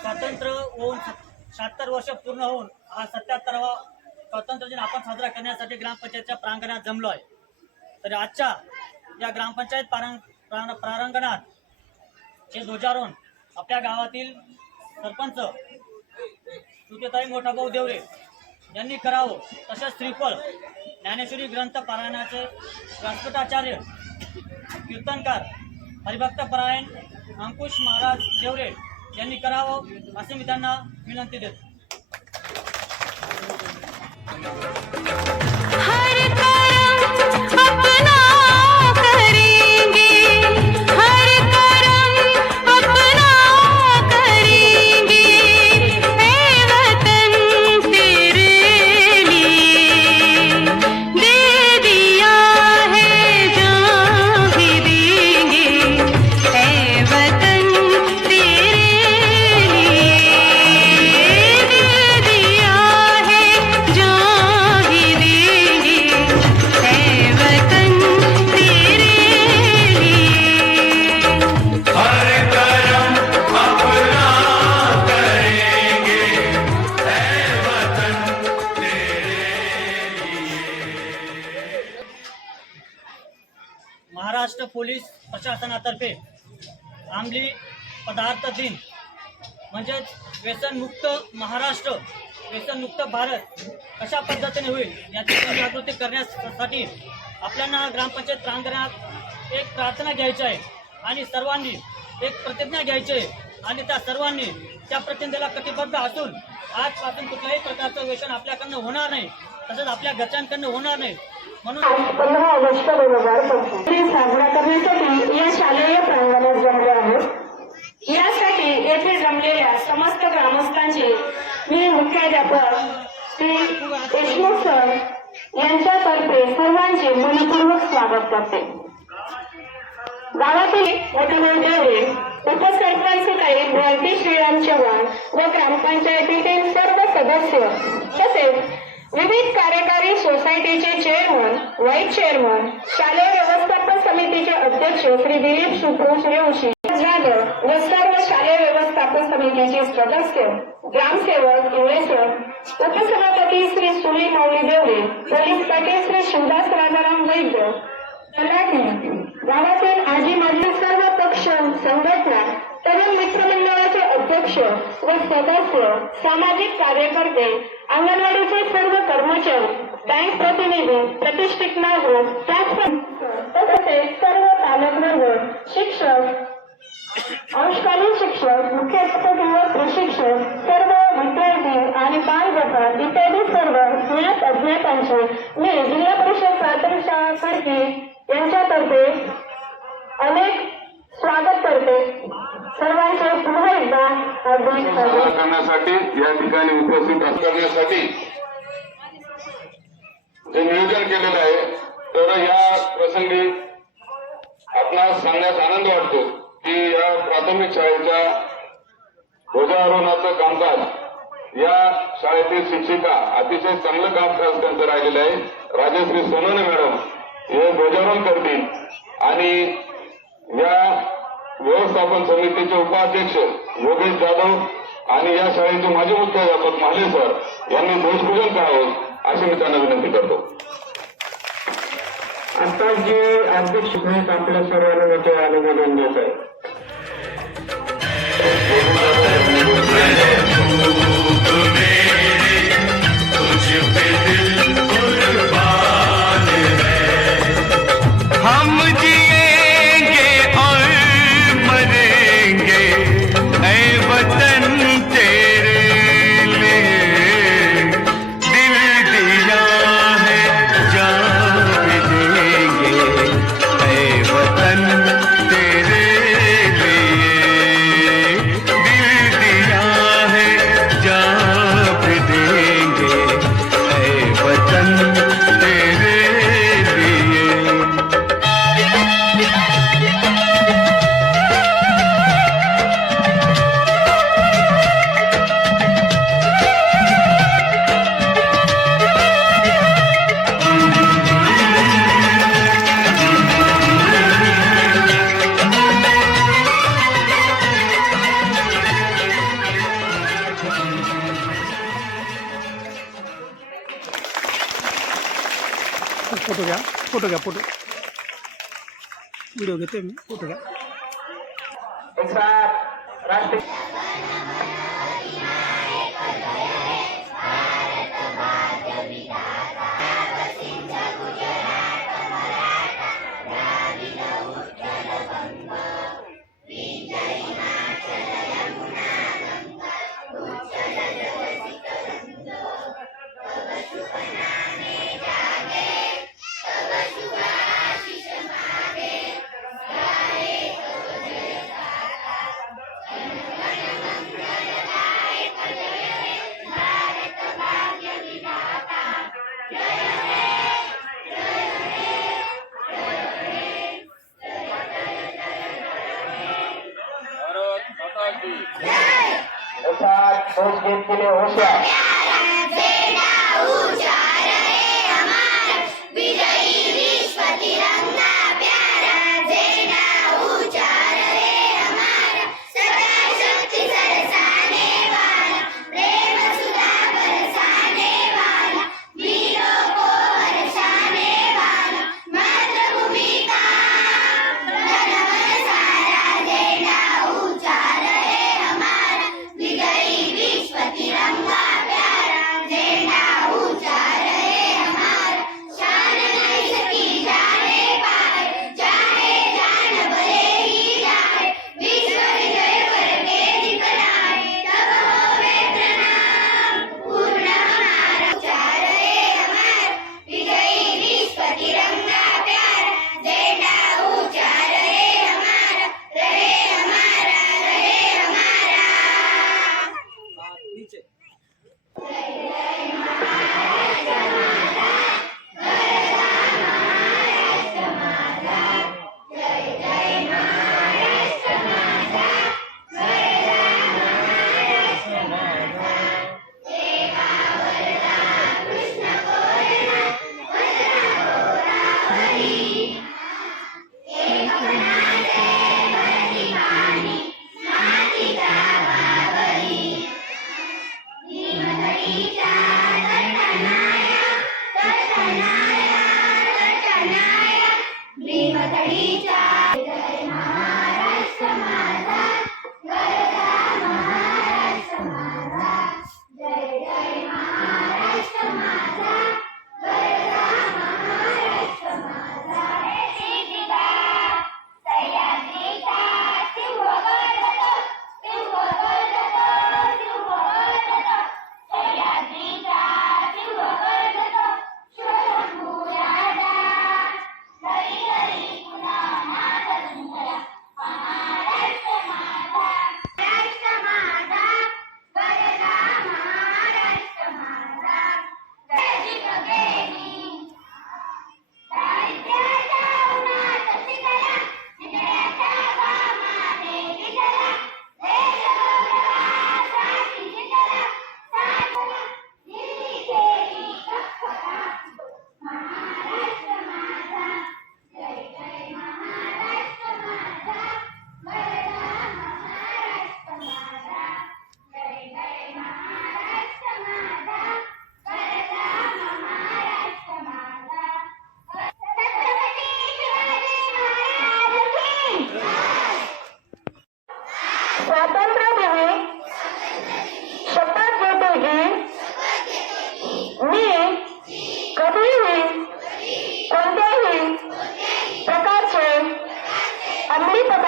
स्वातंत्र्य होऊन 76 वर्ष पूर्ण होऊन हा 77वा स्वातंत्र्य दिन आपण साजरा करण्यासाठी ग्रामपंचायतच्या प्रांगणात जमलो आहे। तर आजच्या या ग्रामपंचायत प्रांगणात हे ध्वजारोहण आपल्या गावातील सरपंच सुतेताई मोठाभाऊ देवरे यांनी करावं। तसेच श्रीफळ ज्ञानेश्वरी ग्रंथ पारायणाचे व्यासपीठाचार्य कीर्तनकार हरिभक्त परायण अंकुश महाराज देवरे यांनी करावं असे मी त्यांना विनंती देतो। महाराष्ट्र पोलीस प्रशासनातर्फे अंमली पदार्थ दिन म्हणजेच व्यसनमुक्त महाराष्ट्र व्यसनमुक्त भारत कशा पद्धतीने होईल याची जागृती करण्यासाठी आपल्याला ग्रामपंचायत प्रांगणात एक प्रार्थना घ्यायची आहे आणि सर्वांनी एक प्रतिज्ञा घ्यायची आहे आणि त्या सर्वांनी त्या प्रतिज्ञेला कटिबद्ध असून आजपासून कुठल्याही प्रकारचं व्यसन आपल्याकडनं होणार नाही, तसंच आपल्या घरच्यांकडनं होणार नाही म्हणून 15 ऑगस्ट 2025 साजरा करण्यासाठी या शालेय प्रांगणात जमले आहोत। यासाठी येथे जमलेल्या समस्त ग्रामस्थांचे मी मुख्याध्यापक श्री देशमुख सर यांच्यातर्फे सर्वांचे मनपूर्वक स्वागत करते। गावातील मोठाभाऊ देवरे, उपसरपंच काही भारती श्रीराम चव्हाण व ग्रामपंचायतीतील सर्व सदस्य तसेच विविध कार्यकारी सोसायटीचे चेअरमन, व्हाईस चेअरमन, शालेय व्यवस्थापन समितीचे अध्यक्ष श्री दिलीप सूर्यवंशी जाधव व सर्व शालेय व्यवस्थापन समितीचे सदस्य, ग्रामसेवक इंगळेसर, उपसभापती श्री सुनील माऊली देवरे, पोलीस पाटील श्री शिवदास राजाराम वैद्य, तलाठी, गावातील आजी माजी सर्व पक्ष संघटना, तरुण मित्रमंडळाचे अध्यक्ष व सदस्य, सामाजिक कार्यकर्ते, अंगणवाडीचे सर्व कर्मचारी, बँक प्रतिनिधी, प्रतिष्ठित नागरिक, तसेच सर्व पालकवर्ग, शिक्षक, अंशकालीन शिक्षक, मुख्याध्यापक व प्रशिक्षक, सर्व विद्यार्थी आणि बालगट इत्यादी सर्व ज्ञात अज्ञातांचे मी जिल्हा परिषद प्राथमिक शाळा खडकी यांच्यातर्फे अनेक स्वागत करते. सर्वांचे पुन्हा एकदा हार्दिक स्वागत करण्यासाठी या ठिकाणी उपस्थित करण्यासाठी जे नियोजन केलेलं आहे. तर या प्रसंगी आपणास सांगण्यास आनंद वाटतो की या प्राथमिक शाळेच्या ध्वजारोहणाचं कामकाज या शाळेतील शिक्षिका अतिशय चांगलं कामकाज त्यांचं राहिलेलं आहे. राजश्री सोनवणे मॅडम हे ध्वजारोहण करतील आणि या व्यवस्थापन समितीचे उपाध्यक्ष योगेश जाधव आणि या शाळेचे माजी मुख्याध्यापक माले सर यांनी ध्वजपूजन करावं अशी मी त्यांना विनंती करतो. आता जे अध्यक्ष आपल्या सर्वांना मोठे अनुमोदन देत आहे. हम जिएंगे और मरेंगे ऐ वतन तेरे लिए, दिल दिया है जान भी देंगे ऐ वतन तेरे लिए, दिल दिया है जान भी देंगे ऐ वतन तेरे लिए. फोटो घ्या फोटो व्हिडिओ घेते मी. फोटो घ्या. विजयी विश्व तिरंगा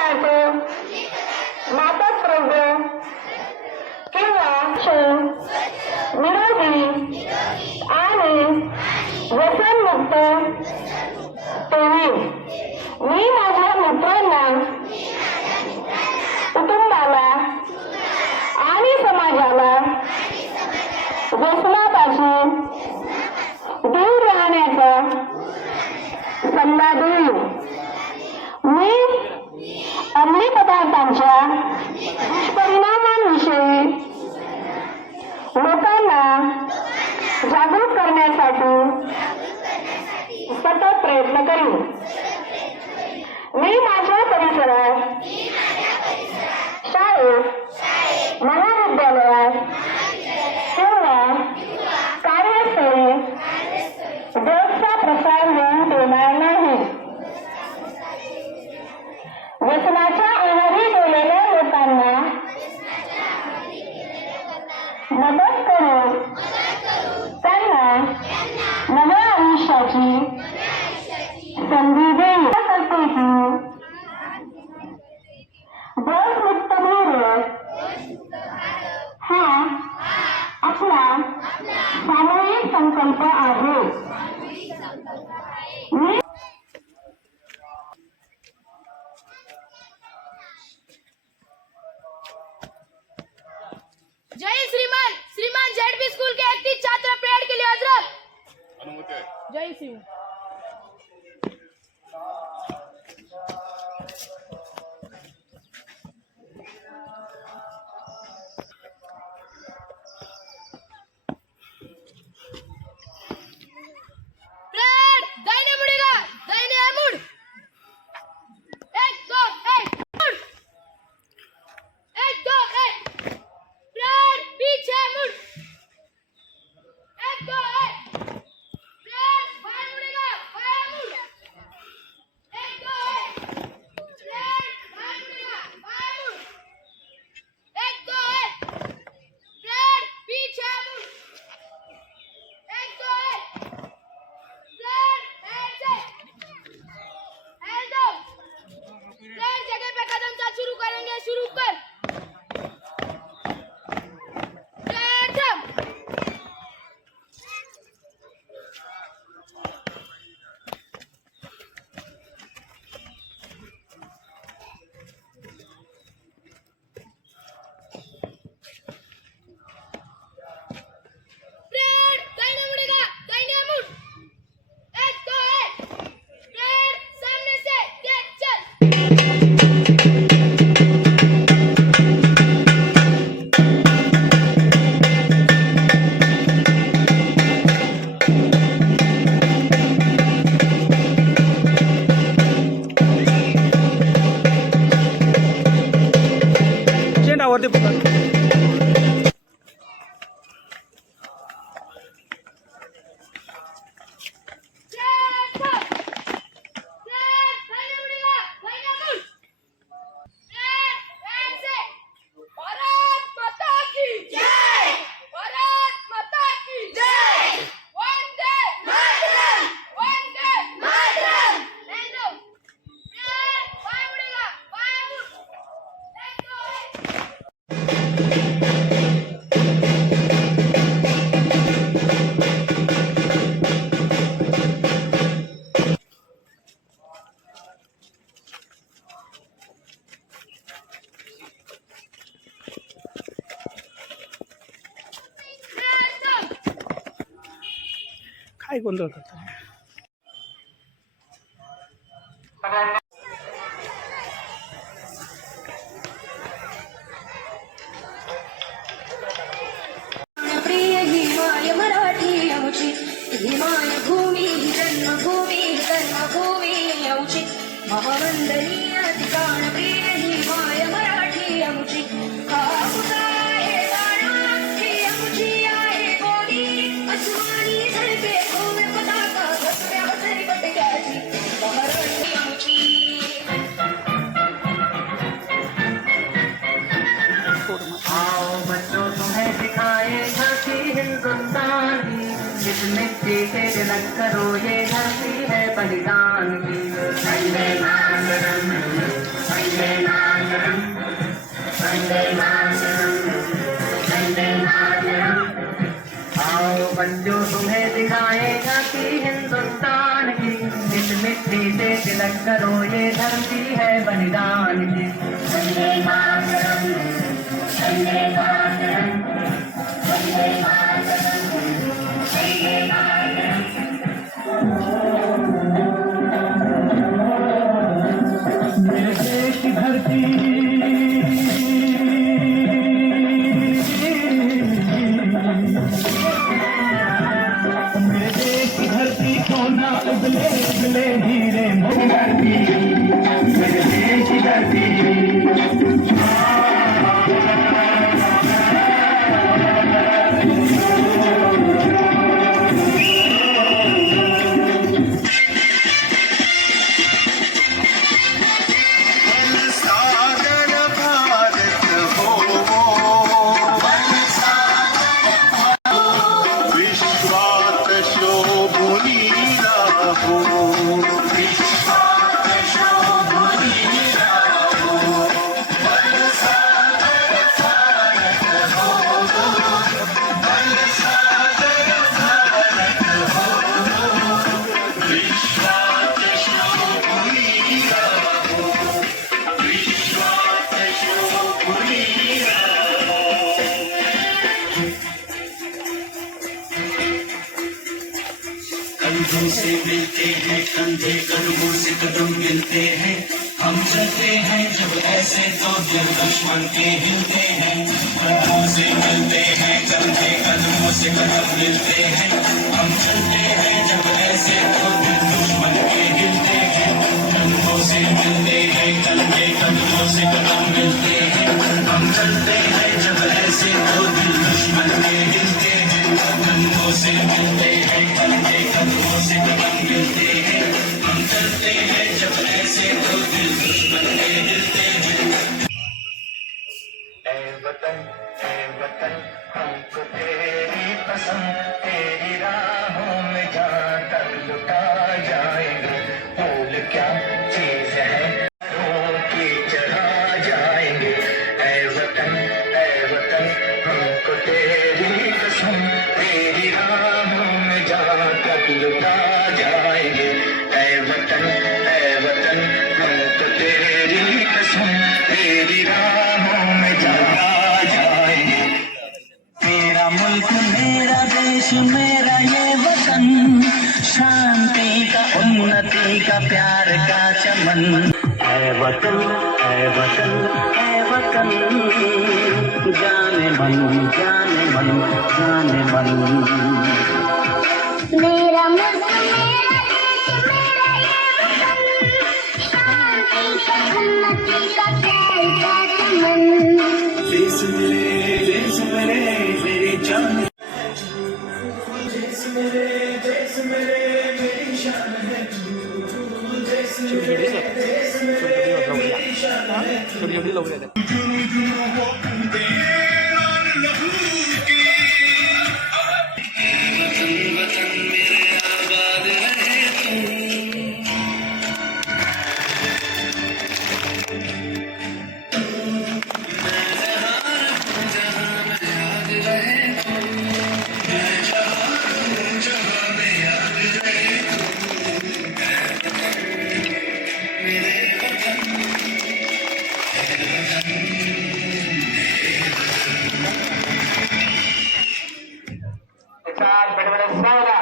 पदार्थ मादक द्रव्य किंवा निरोगी आणि व्यसनमुक्त ठेवीन. मी माझ्या मित्रांना, कुटुंबाला आणि समाजाला व्यसनापासून दूर राहण्याचा सल्ला देईन. मी अंमली पदार्थांच्या दुष्परिणामांविषयी लोकांना जागरूक करण्यासाठी सतत प्रयत्न करीन. मी माझ्या परिसरात, शाळेत, महाविद्यालयात किंवा कार्यस्थळी ड्रग्सचा प्रसार होऊन देणार नाही. व्यसनाच्या आहारी गेलेल्या लोकांना मदत करून त्यांना नव्या आयुष्याची संधी देईल. करते की ड्रग्समुक्त भारत हा आपला सामूहिक संकल्प आहे. मी जय श्रीमान श्रीमान जेडपी स्कूल के 31 छात्र परेड के लिए हजरत. जय श्री परेड दाहिने मुड़ेगा, दाहिने मुड़. 1 2 1 मुड़. 1 2 1 परेड पीछे मुड़. 1 2 1 परेड बाएं मुड़ेगा, बाएं मुड़. 1 2 1 परेड बाएं मुड़ेगा, बाएं मुड़. 1 2 1 परेड पीछे मुड़. 1 2 1 परेड ऐसे दो. परेड जगह पे कदम साथ शुरू करेंगे. शुरू कर. परेड थम. परेड दाहिने मुड़ेगा, दाहिने मुड़. 1 2 1 परेड सामने से तेज चल. झेंडावरती पुकार. परेड थम. परेड दाहिने मुड़ेगा, दाहिने मुड़. परेड ऐसे. भारत माता की जय. भारत माता की जय. वंदे मातरम. वंदे मातरम. परेड बाएं मुड़ेगा, बाएं मुड़. 1 2 1 परेड थम. काय गोंधळ करताय? प्रिय ही माय मराठी आमची, ही माय भूमी ही जन्मभूमी ही कर्मभूमी आमची. महावंदनीय ठिकाण प्रिय ही माय मराठी आमची. कापुसा आहे बाळा ही आमची आहे बोली. अस्मानी झळके भव्य पताका घसऱ्या तरी पटक्याची. मराठी आमची. आओ बच्चों तुम्हें सिखाए झांसी हिंदुस्तानी, इस मिट्टी से तिलक करो ये धरती है बलिदान की. वंदे मातरम, वंदे गाएं झांकी हिंदुस्तान की, इस मिट्टी से तिलक करो ये धरती है बलिदान की। वंदे मातरम, वंदे मातरम, वंदे मातरम, वंदे मातरम। मेरे देश की धरती, मेरे देश की धरती को ना उबले उबले हीरे मोती, मेरे देश की धरती। सागर भारत हो, विश्वात शोभुनी राहो, विश्वात शोभुनी राहो। सागर भारत हो, सागर भारत हो, विश्वात शोभुनी राहो, विश्वात शोभुनी राहो। कंधों से मिलते हैं कंधे, कदमों से कदम मिलते हैं, हम चलते हैं जब ऐसे तो दिल दुश्मन के हिलते हैं। कंधों से मिलते हैं कंधे, कदमों से कदम मिलते हैं, हम चलते हैं जब ऐसे तो दिल दुश्मन के हिलते हैं। कंधों से मिलते हैं कंधे, कदमों से कदम मिलते हैं, हम चलते हैं जब ऐसे तो दिल दुश्मन के हिलते हैं। कंधों से मिलते हैं कंधे, कदमों से कदम मिलते हैं, हम चलते हैं जब ऐसे तो दिल दुश्मन के हिलते हैं। ऐ वतन हमको तेरी कसम, तेरी राहों में जहाँ तक लुटा जाएंगे। फूल क्या चीज है की चढ़ा जाएंगे। ऐ वतन हमको तेरी कसम, तेरी राहों में जहाँ तक लुटा जाएंगे। ऐ वतन हमको तेरी कसम, तेरी राहों में जहाँ जाएंगे। मेरा मुल्क मेरा देश मेरा ये वतन, शांति का उन्नति का प्यार का चमन। ऐ वतन ऐ वतन ऐ वतन, जाने मन जाने मन जाने मन। मेरा मुल्क मेरा देश मेरा ये वतन, शांति का उन्नति का प्यार का चमन। देश मेरे मेरी जान, देश मेरे मेरी शान है तू, देश मेरे मेरी शान है तू। जुनून वो बंदे और लहू की, वतन मेरे आबाद रहे तू। मैं जहाँ रहूं जहाँ में याद रहे तू, मैं जहाँ रहूं जहाँ में याद रहे तू। मेरे वतन चार बड़े बड़े सौदा